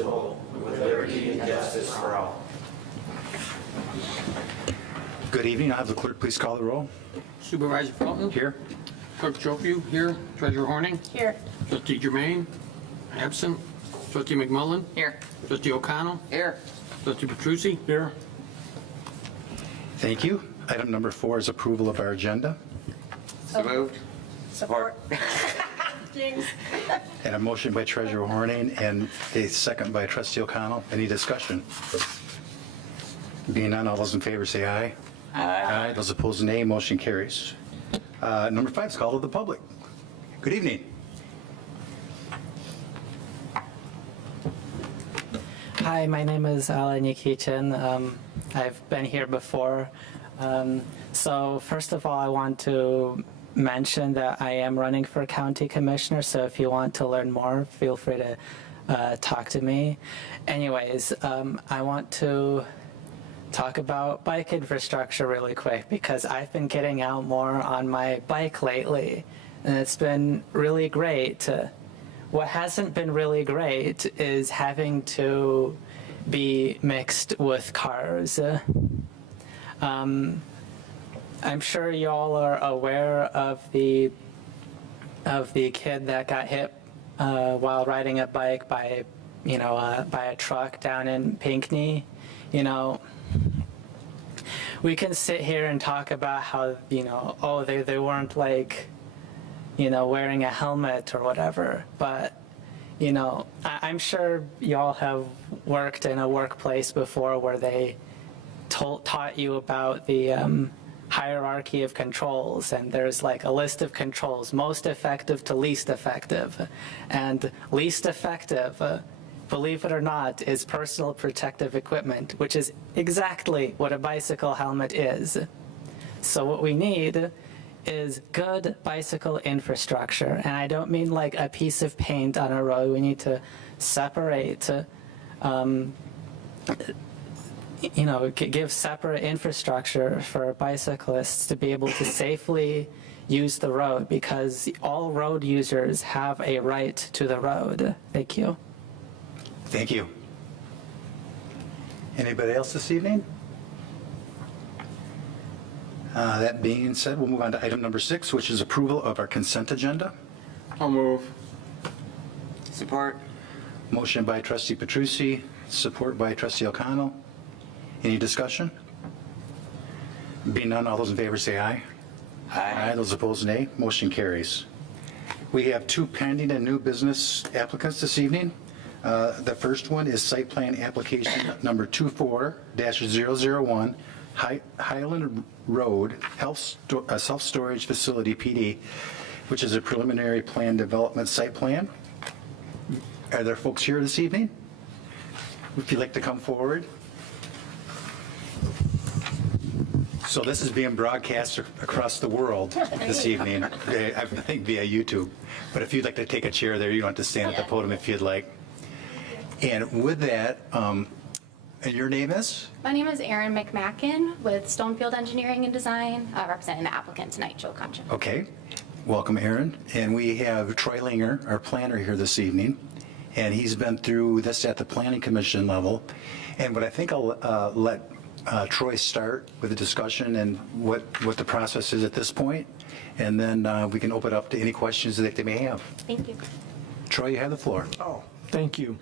to whole, with liberty and justice for all. Good evening. I'll have the clerk please call the roll. Supervisor Felton? Here. Clerk Chopin? Here. Treasurer Horning? Here. Trustee Germain? Absent. Trustee McMullen? Here. Trustee O'Connell? Here. Trustee Petrucci? Here. Thank you. Item number 4 is approval of our agenda. So moved. Support. Jinx. And a motion by Treasurer Horning and a second by Trustee O'Connell. Any discussion? Being none, all those in favor say aye. Aye. Those opposed, nay. Motion carries. Number 5 is call to the public. Good evening. Hi, my name is Alan Yakichin. I've been here before. So first of all, I want to mention that I am running for county commissioner, so if you want to learn more, feel free to talk to me. Anyways, I want to talk about bike infrastructure really quick because I've been getting out more on my bike lately, and it's been really great. What hasn't been really great is having to be mixed with cars. I'm sure y'all are aware of the kid that got hit while riding a bike by a truck down in Pinckney. We can sit here and talk about how they weren't wearing a helmet or whatever, but I'm sure y'all have worked in a workplace before where they taught you about the hierarchy of controls, and there's like a list of controls, most effective to least effective, and least effective, believe it or not, is personal protective equipment, which is exactly what a bicycle helmet is. So what we need is good bicycle infrastructure, and I don't mean like a piece of paint on a road. We need to separate, give separate infrastructure for bicyclists to be able to safely use the road, because all road users have a right to the road. Thank you. Thank you. Anybody else this evening? That being said, we'll move on to item number 6, which is approval of our consent agenda. I'll move. Support. Motion by Trustee Petrucci, support by Trustee O'Connell. Any discussion? Being none, all those in favor say aye. Aye. Those opposed, nay. Motion carries. We have 2 pending and new business applicants this evening. The first one is site plan application number 24-001, Highland Road Self-Storage Facility PD, which is a preliminary plan development site plan. Are there folks here this evening? If you'd like to come forward. So this is being broadcast across the world this evening, I think via YouTube. But if you'd like to take a chair there, you don't have to stand at the podium if you'd like. And with that, and your name is? My name is Erin McMacken with Stonefield Engineering and Design, representing the applicant tonight, Joe Concha. Okay. Welcome, Erin. And we have Troy Linger, our planner, here this evening. And he's been through this at the Planning Commission level. And what I think I'll let Troy start with a discussion and what the process is at this point. And then we can open it up to any questions that they may have. Thank you. Troy, you have the floor. Oh, thank you.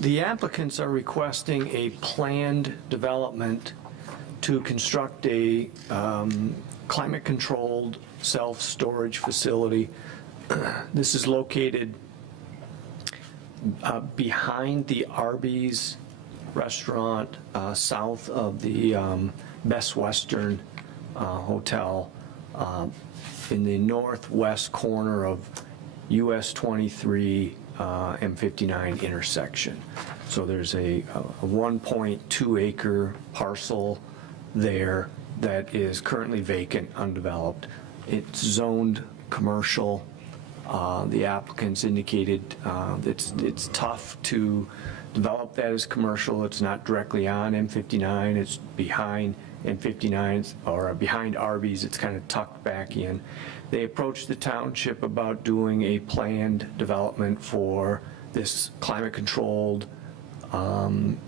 The applicants are requesting a planned development to construct a climate-controlled self-storage facility. This is located behind the Arby's restaurant, south of the Best Western Hotel, in the northwest corner of US 23 and 59 intersection. So there's a 1.2 acre parcel there that is currently vacant, undeveloped. It's zoned commercial. The applicants indicated it's tough to develop that as commercial. It's not directly on M59, it's behind M59, or behind Arby's. It's kind of tucked back in. They approached the township about doing a planned development for this climate-controlled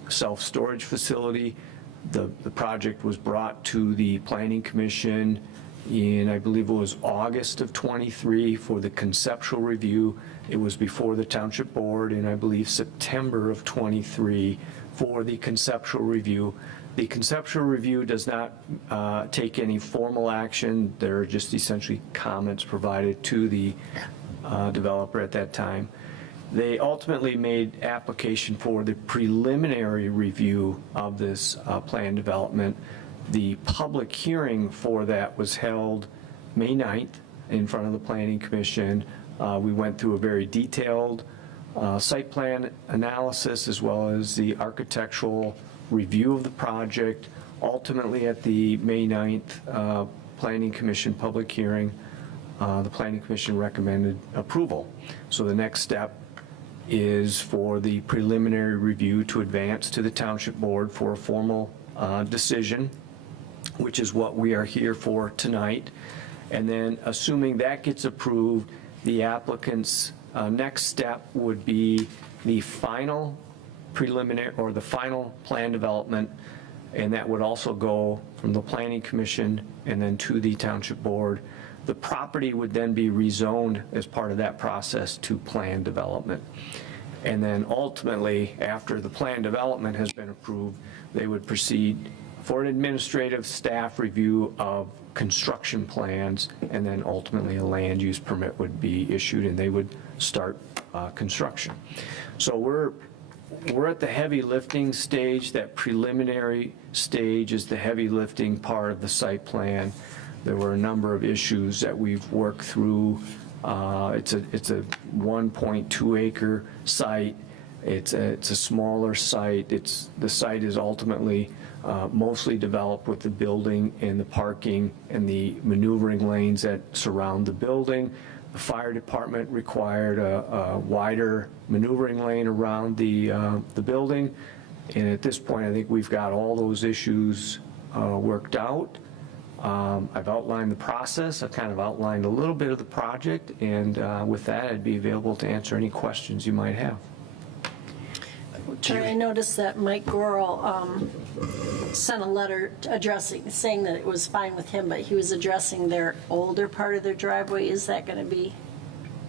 self-storage facility. The project was brought to the Planning Commission in, I believe it was August of '23 for the conceptual review. It was before the Township Board in, I believe, September of '23 for the conceptual review. The conceptual review does not take any formal action. There are just essentially comments provided to the developer at that time. They ultimately made application for the preliminary review of this plan development. The public hearing for that was held May 9th in front of the Planning Commission. We went through a very detailed site plan analysis as well as the architectural review of the project. Ultimately, at the May 9th Planning Commission public hearing, the Planning Commission recommended approval. So the next step is for the preliminary review to advance to the Township Board for a formal decision, which is what we are here for tonight. And then assuming that gets approved, the applicant's next step would be the final preliminary or the final plan development, and that would also go from the Planning Commission and then to the Township Board. The property would then be rezoned as part of that process to plan development. And then ultimately, after the plan development has been approved, they would proceed for an administrative staff review of construction plans, and then ultimately a land use permit would be issued and they would start construction. So we're at the heavy lifting stage. That preliminary stage is the heavy lifting part of the site plan. There were a number of issues that we've worked through. It's a 1.2 acre site. It's a smaller site. The site is ultimately mostly developed with the building and the parking and the maneuvering lanes that surround the building. The fire department required a wider maneuvering lane around the building. And at this point, I think we've got all those issues worked out. I've outlined the process. I've kind of outlined a little bit of the project, and with that, I'd be available to answer any questions you might have. I noticed that Mike Gorel sent a letter saying that it was fine with him, but he was addressing their older part of their driveway. Is that going to be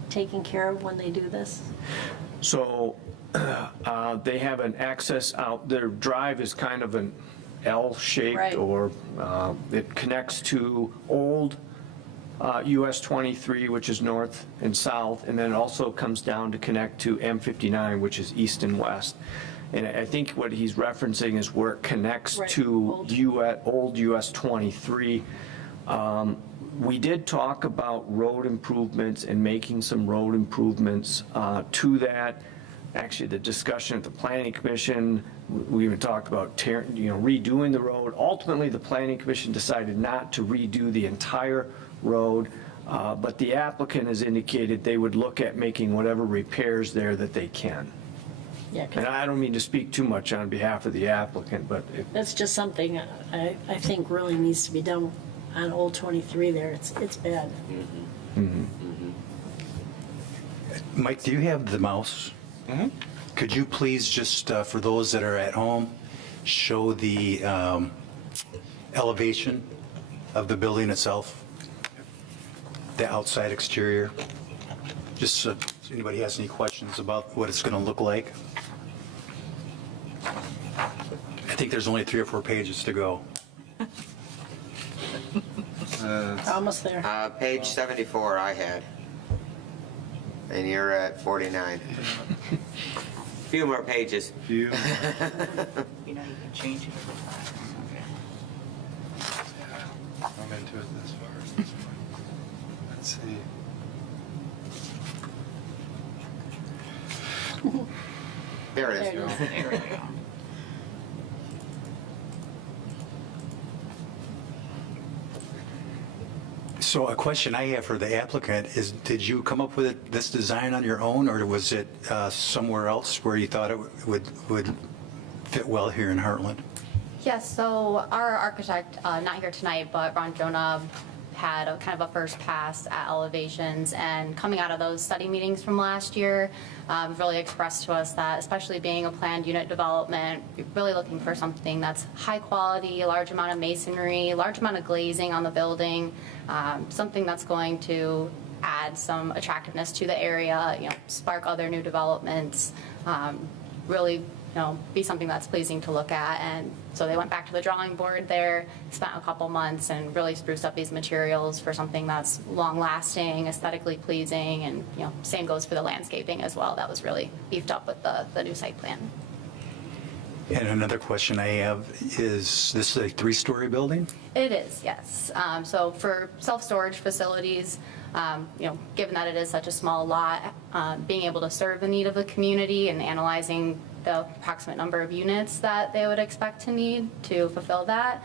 taken care of when they do this? So they have an access out. Their drive is kind of an L-shaped, Right. or it connects to old US 23, which is north and south, and then it also comes down to connect to M59, which is east and west. And I think what he's referencing is where it connects Right. to old US 23. We did talk about road improvements and making some road improvements to that. Actually, the discussion at the Planning Commission, we even talked about redoing the road. Ultimately, the Planning Commission decided not to redo the entire road, but the applicant has indicated they would look at making whatever repairs there that they can. Yeah, 'cause And I don't mean to speak too much on behalf of the applicant, but that's just something I think really needs to be done on Old 23 there. It's bad. Mike, do you have the mouse? Could you please just, for those that are at home, show the elevation of the building itself? The outside exterior? Just so if anybody has any questions about what it's going to look like. I think there's only 3 or 4 pages to go. Almost there. Page 74 I had. And you're at 49. Few more pages. You. You know, you can change it over time. I'm into it this far. Let's see. There it There is. it is. There we go. So a question I have for the applicant is, did you come up with this design on your own, or was it somewhere else where you thought it would fit well here in Heartland? Yes, so our architect, not here tonight, but Ron Jonah, had a kind of a first pass at elevations, and coming out of those study meetings from last year, really expressed to us that, especially being a planned unit development, you're really looking for something that's high quality, a large amount of masonry, large amount of glazing on the building, something that's going to add some attractiveness to the area, spark other new developments, really, be something that's pleasing to look at. And so they went back to the drawing board there, spent a couple months and really spruced up these materials for something that's long lasting, aesthetically pleasing, and same goes for the landscaping as well. That was really beefed up with the new site plan. And another question I have is, this is a 3-story building? It is, yes. So for self-storage facilities, given that it is such a small lot, being able to serve the need of the community and analyzing the approximate number of units that they would expect to need to fulfill that,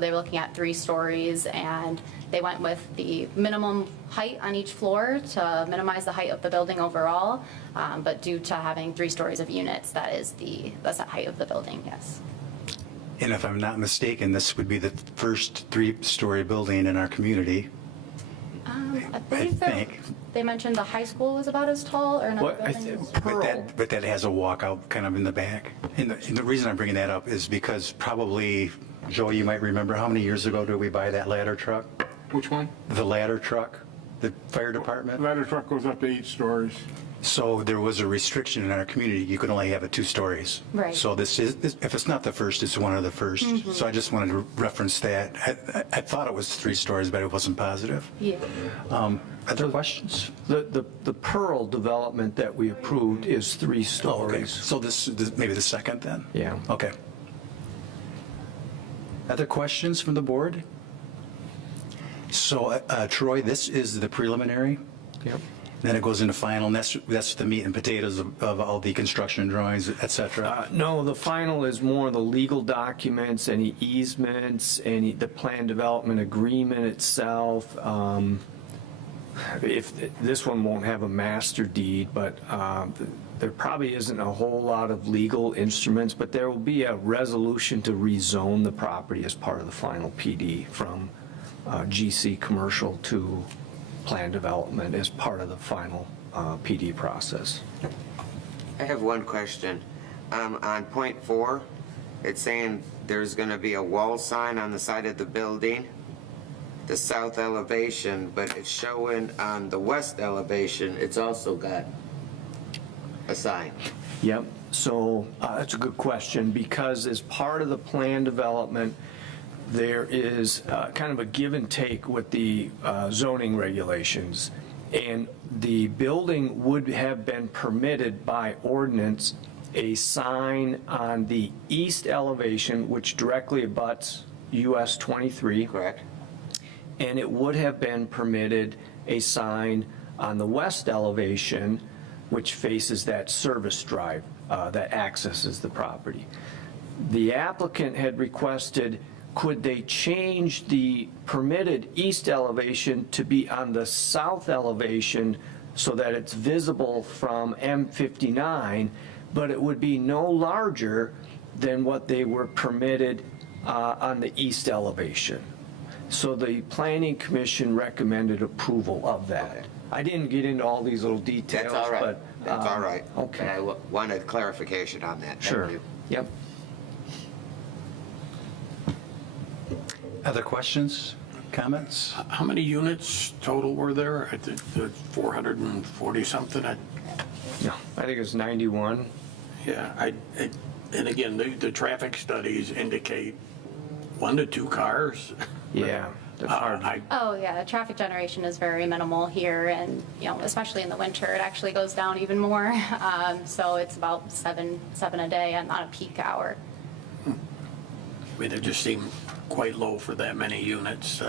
they were looking at 3 stories, and they went with the minimum height on each floor to minimize the height of the building overall, but due to having 3 stories of units, that's the height of the building, yes. And if I'm not mistaken, this would be the first 3-story building in our community. I believe think. they mentioned the high school was about as tall, or another What, I building. think But that has a walkout kind of in the back. And the reason I'm bringing that up is because probably, Joe, you might remember, how many years ago did we buy that ladder truck? Which one? The ladder truck, the fire department? Ladder truck goes up to 8 stories. So there was a restriction in our community, you could only have it 2 stories. Right. So this is, if it's not the first, it's one of the first. So I just wanted to reference that. I thought it was 3 stories, but I wasn't positive. Yeah. Other questions? The Pearl development that we approved is 3 Oh, okay. stories. So this maybe the second then? Yeah. Okay. Other questions from the board? So Troy, this is the preliminary? Yep. Then it goes into final, and that's the meat and potatoes of all the construction drawings, et cetera? No, the final is more the legal documents, any easements, the plan development agreement itself. If this one won't have a master deed, but there probably isn't a whole lot of legal instruments, but there will be a resolution to rezone the property as part of the final PD from GC commercial to plan development as part of the final PD process. I have one question. On point 4, it's saying there's going to be a wall sign on the side of the building, the south elevation, but it's showing on the west elevation, it's also got a sign. Yep, so that's a good question, because as part of the plan development, there is kind of a give and take with the zoning regulations. And the building would have been permitted by ordinance a sign on the east elevation, which directly abuts US 23. Correct? And it would have been permitted a sign on the west elevation, which faces that service drive that accesses the property. The applicant had requested, could they change the permitted east elevation to be on the south elevation so that it's visible from M59, but it would be no larger than what they were permitted on the east elevation. So the Planning Commission recommended approval of that. I didn't get into all these little details, That's all right. but. That's all right. Okay. But I wanted clarification on that. Thank Sure. you. Yep. Other questions, comments? How many units total were there? I think the 440 something. Yeah, I think it's 91. Yeah, and again, the traffic studies indicate 1 to 2 cars. Yeah, that's hard. Oh, yeah, the traffic generation is very minimal here, and, especially in the winter, it actually goes down even more. So it's about seven a day and on a peak hour. I mean, it just seemed quite low for that many units.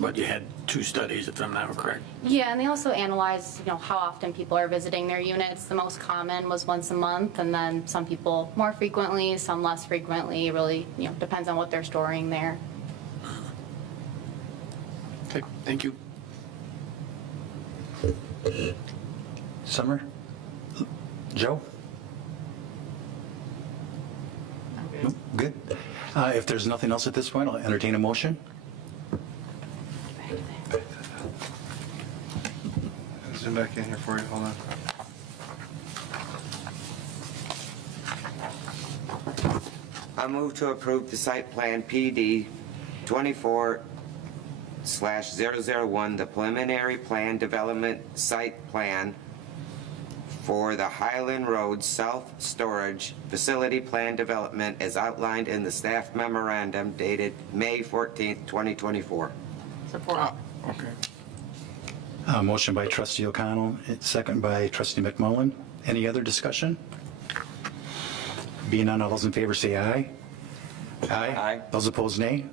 But you had 2 studies, if I'm not correct. Yeah, and they also analyze, how often people are visiting their units. The most common was once a month, and then some people more frequently, some less frequently. It really, depends on what they're storing there. Okay, thank you. Summer? Joe? Nope, good. If there's nothing else at this point, I'll entertain a motion. zoom back in here for you, hold on. I move to approve the site plan PD 24/001, the preliminary plan development site plan for the Highland Road South Storage Facility Plan Development as outlined in the staff memorandum dated May 14th, 2024. Support. Okay. Motion by trustee O'Connell, second by trustee McMullen. Any other discussion? Being none, all those in favor say aye. Aye. Those opposed, nay.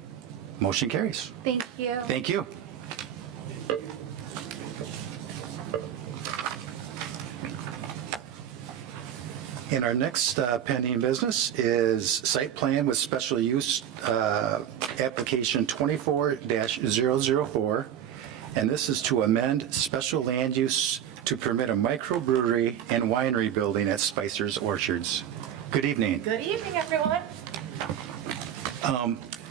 Motion carries. Thank you. Thank you. And our next pending business is site plan with special use application 24-004. And this is to amend special land use to permit a microbrewery and winery building at Spicer's Orchards. Good evening. Good evening, everyone.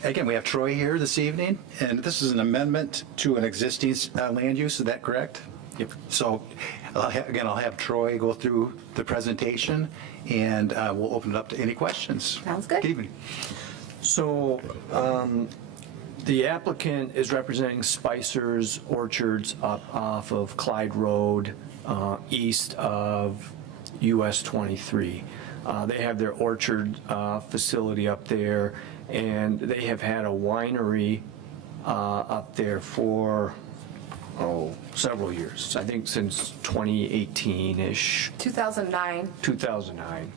Again, we have Troy here this evening, and this is an amendment to an existing land use, is that correct? Yep. So, again, I'll have Troy go through the presentation, and we'll open it up to any questions. Sounds good. Good evening. So the applicant is representing Spicer's Orchards up off of Clyde Road, east of US 23. They have their orchard facility up there, and they have had a winery up there for, several years. I think since 2018-ish. 2009. 2009.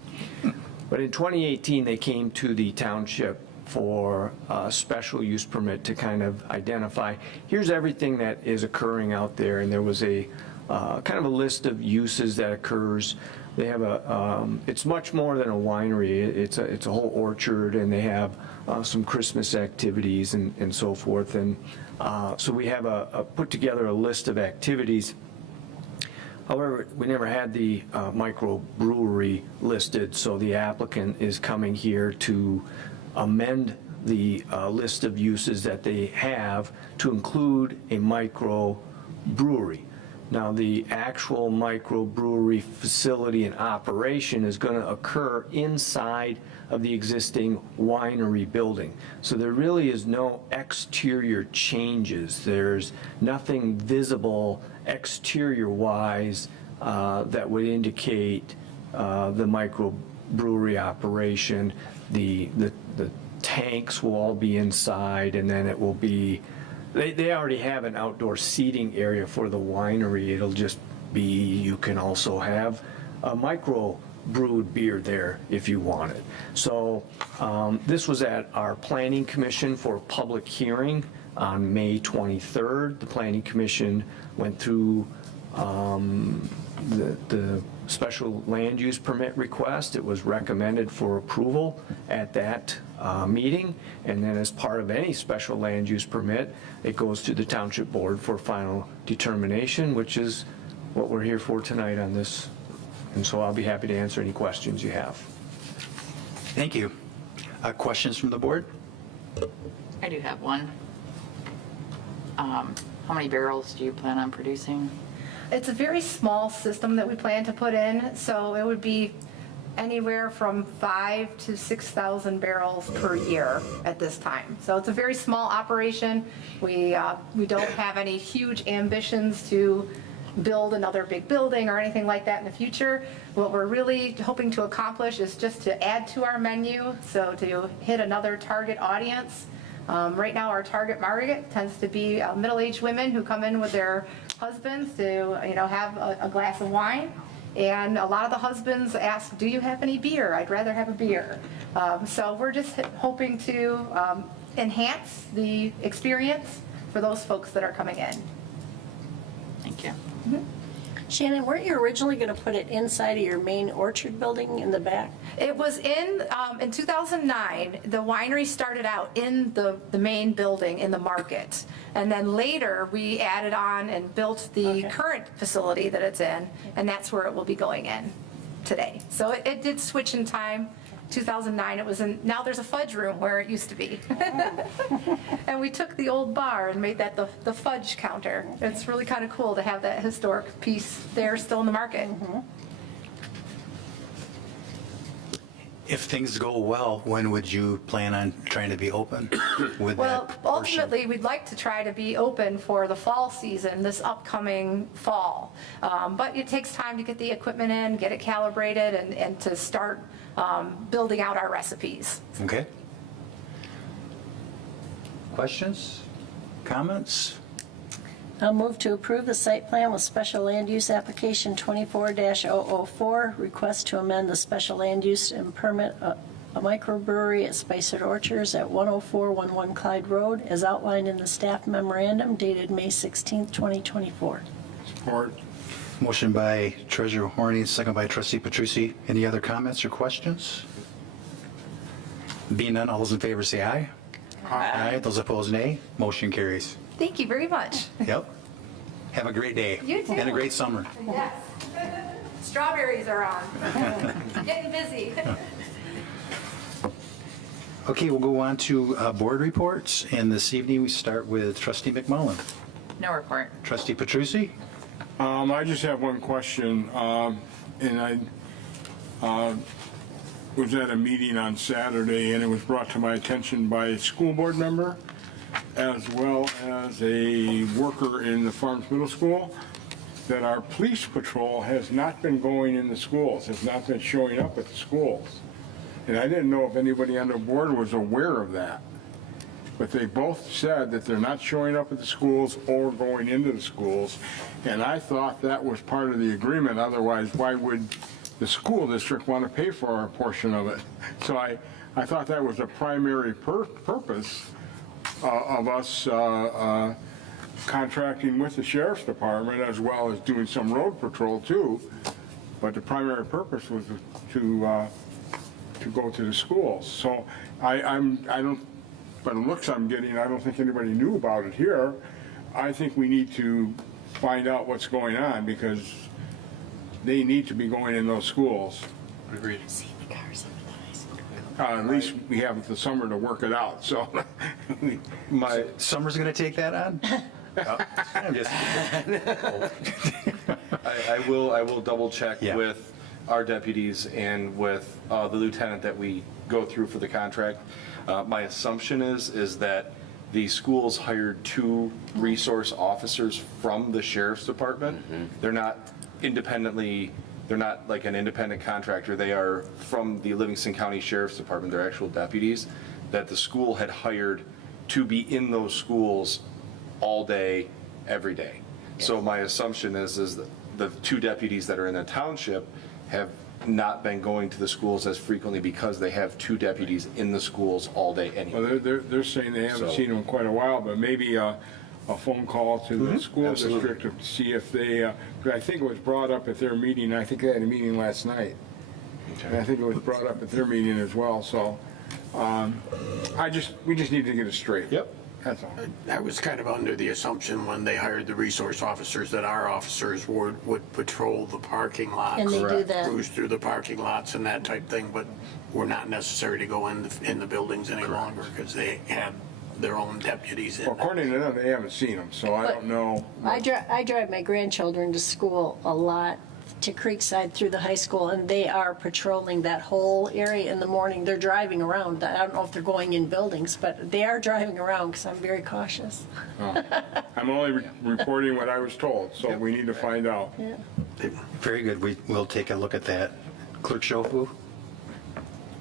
But in 2018, they came to the township for a special use permit to kind of identify, here's everything that is occurring out there, and there was a kind of a list of uses that occurs. They have it's much more than a winery. It's a whole orchard, and they have some Christmas activities and so forth. And so we have put together a list of activities. However, we never had the microbrewery listed, so the applicant is coming here to amend the list of uses that they have to include a microbrewery. Now, the actual microbrewery facility and operation is going to occur inside of the existing winery building. So there really is no exterior changes. There's nothing visible exterior-wise that would indicate the microbrewery operation. The tanks will all be inside, and then it will be, they already have an outdoor seating area for the winery. It'll just be, you can also have a micro-brewed beer there if you want it. So this was at our Planning Commission for public hearing on May 23rd. The Planning Commission went through the special land use permit request. It was recommended for approval at that meeting, and then as part of any special land use permit, it goes to the township board for final determination, which is what we're here for tonight on this. And so I'll be happy to answer any questions you have. Thank you. Questions from the board? I do have one. How many barrels do you plan on producing? It's a very small system that we plan to put in, so it would be anywhere from 5,000 to 6,000 barrels per year at this time. So it's a very small operation. We don't have any huge ambitions to build another big building or anything like that in the future. What we're really hoping to accomplish is just to add to our menu, so to hit another target audience. Right now, our target market tends to be middle-aged women who come in with their husbands to, have a glass of wine. And a lot of the husbands ask, do you have any beer? I'd rather have a beer. So we're just hoping to enhance the experience for those folks that are coming in. Thank you. Shannon, weren't you originally going to put it inside of your main orchard building in the back? It was in 2009, the winery started out in the main building in the market. And then later, we added on and built the current facility that it's in, and that's where it will be going in today. So it did switch in time 2009, it was in, now there's a fudge room where it used to be. And we took the old bar and made that the fudge counter. It's really kind of cool to have that historic piece there still in the market. If things go well, when would you plan on trying to be open with Well, that portion? ultimately, we'd like to try to be open for the fall season, this upcoming fall. But it takes time to get the equipment in, get it calibrated, and to start building out our recipes. Okay. Questions? Comments? I'll move to approve the site plan with special land use application 24-004, request to amend the special land use and permit a microbrewery at Spicer Orchards at 10411 Clyde Road, as outlined in the staff memorandum dated May 16, 2024. Support. Motion by Treasurer Horny, second by Trustee Petrucci. Any other comments or questions? Being none, all those in favor say aye. Aye. Those opposed, nay. Motion carries. Thank you very much. Yep. Have a great day. You too. And a great summer. Yes. Strawberries are on. Getting busy. Okay, we'll go on to board reports. And this evening, we start with Trustee McMullen. No report. Trustee Petrucci? I just have one question, and I was at a meeting on Saturday, and it was brought to my attention by a school board member, as well as a worker in the Farms Middle School, that our police patrol has not been going in the schools, has not been showing up at the schools. And I didn't know if anybody on the board was aware of that. But they both said that they're not showing up at the schools or going into the schools. And I thought that was part of the agreement. Otherwise, why would the school district want to pay for a portion of it? So I thought that was a primary purpose of us contracting with the sheriff's department, as well as doing some road patrol too. But the primary purpose was to go to the schools. So I don't, by the looks I'm getting, I don't think anybody knew about it here. I think we need to find out what's going on, because they need to be going in those schools. Agreed. At least we have the summer to work it out, so. Summer's going to take that on? I'm just I will double check Yeah. with our deputies and with the lieutenant that we go through for the contract. My assumption is that the schools hired 2 resource officers from the sheriff's department. They're not independently, they're not like an independent contractor. They are from the Livingston County Sheriff's Department. They're actual deputies that the school had hired to be in those schools all day, every day. So my assumption is that the 2 deputies that are in the township have not been going to the schools as frequently because they have 2 deputies in the schools all day anyway. Well, they're saying they haven't So- seen them in quite a while, but maybe a phone call to the school absolutely. district to see if they, 'cause I think it was brought up at their meeting. I think they had a meeting last night. And I think it was brought up at their meeting as well, so we just need to get it straight. Yep. That's all. I was kind of under the assumption when they hired the resource officers that our officers would patrol the parking lots. And they do that. Cruise through the parking lots and that type thing, but we're not necessary to go in the buildings any longer because they have their own deputies in. Well, according to them, they haven't seen them, so I don't know. I drive my grandchildren to school a lot, to Creekside through the high school, and they are patrolling that whole area in the morning. They're driving around. I don't know if they're going in buildings, but they are driving around, because I'm very cautious. I'm only reporting what I was told, so we need to find out. Yeah. very good. We'll take a look at that. Clerk Schofu?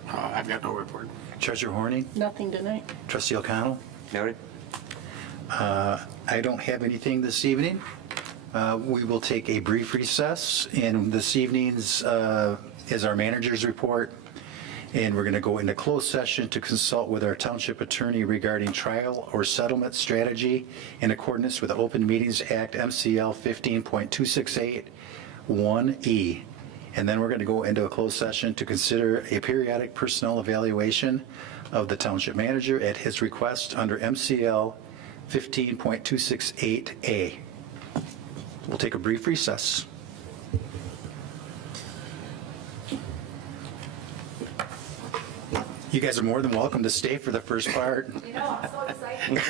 I've got no report. Treasurer Horny? Nothing tonight. Trustee O'Connell? Noted? I don't have anything this evening. We will take a brief recess, and this evening's is our manager's report. And we're going to go into closed session to consult with our township attorney regarding trial or settlement strategy in accordance with the Open Meetings Act, MCL 15.268 1E. And then we're going to go into a closed session to consider a periodic personnel evaluation of the township manager at his request under MCL 15.268A. We'll take a brief recess. You guys are more than welcome to stay for the first part. You know, I'm so excited.